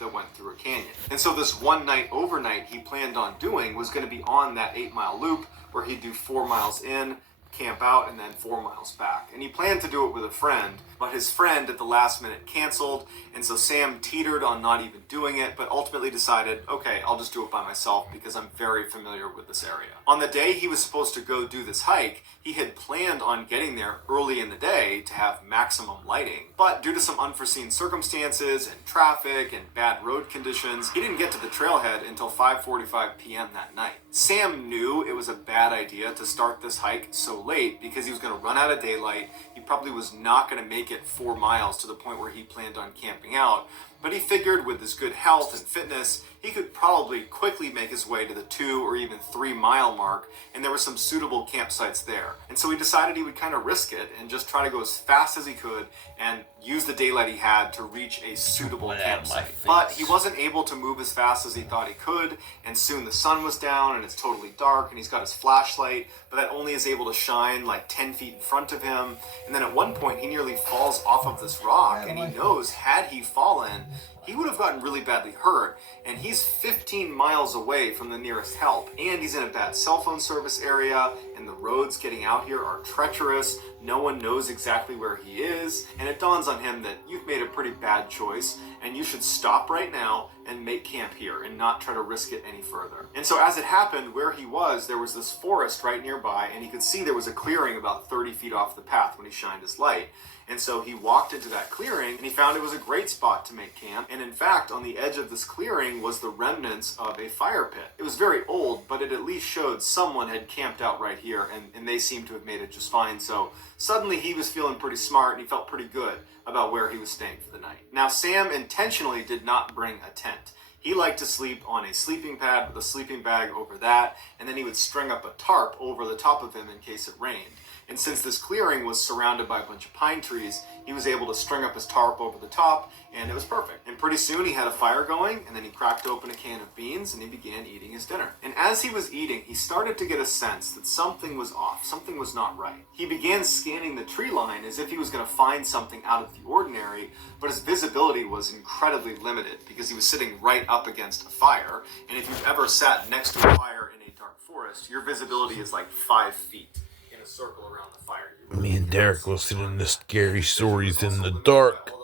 that went through a canyon. And so this one night overnight he planned on doing was going to be on that 8-mile loop where he'd do 4 miles in, camp out, and then 4 miles back. And he planned to do it with a friend, but his friend at the last minute canceled, and so Sam teetered on not even doing it, but ultimately decided, okay, I'll just do it by myself because I'm very familiar with this area. On the day he was supposed to go do this hike, he had planned on getting there early in the day to have maximum lighting, but due to some unforeseen circumstances and traffic and bad road conditions, he didn't get to the trailhead until 5:45 p.m. that night. Sam knew it was a bad idea to start this hike so late because he was going to run out of daylight. He probably was not going to make it 4 miles to the point where he planned on camping out, but he figured with his good health and fitness, he could probably quickly make his way to the 2 or even 3 mile mark, and there were some suitable campsites there. And so he decided he would kind of risk it and just try to go as fast as he could and use the daylight he had to reach a suitable campsite. But he wasn't able to move as fast as he thought he could, and soon the sun was down and it's totally dark, and he's got his flashlight, but that only is able to shine like 10 feet in front of him. And then at one point he nearly falls off of this rock, and he knows had he fallen, he would have gotten really badly hurt, and he's 15 miles away from the nearest help, and he's in a bad cell phone service area, and the roads getting out here are treacherous. No one knows exactly where he is, and it dawns on him that you've made a pretty bad choice, and you should stop right now and make camp here and not try to risk it any further. And so as it happened, where he was, there was this forest right nearby, and he could see there was a clearing about 30 feet off the path when he shined his light. And so he walked into that clearing, and he found it was a great spot to make camp. And in fact, on the edge of this clearing was the remnants of a fire pit. It was very old, but it at least showed someone had camped out right here, and they seemed to have made it just fine. So suddenly he was feeling pretty smart, and he felt pretty good about where he was staying for the night. Now, Sam intentionally did not bring a tent. He liked to sleep on a sleeping pad with a sleeping bag over that, and then he would string up a tarp over the top of him in case it rained. And since this clearing was surrounded by a bunch of pine trees, he was able to string up his tarp over the top, and it was perfect. And pretty soon he had a fire going, and then he cracked open a can of beans, and he began eating his dinner. And as he was eating, he started to get a sense that something was off, something was not right. He began scanning the tree line as if he was going to find something out of the ordinary, but his visibility was incredibly limited because he was sitting right up against a fire, and if you've ever sat next to a fire in a dark forest, your visibility is like 5 feet. Circle around the fire. Me and Derek listening to scary stories in the dark.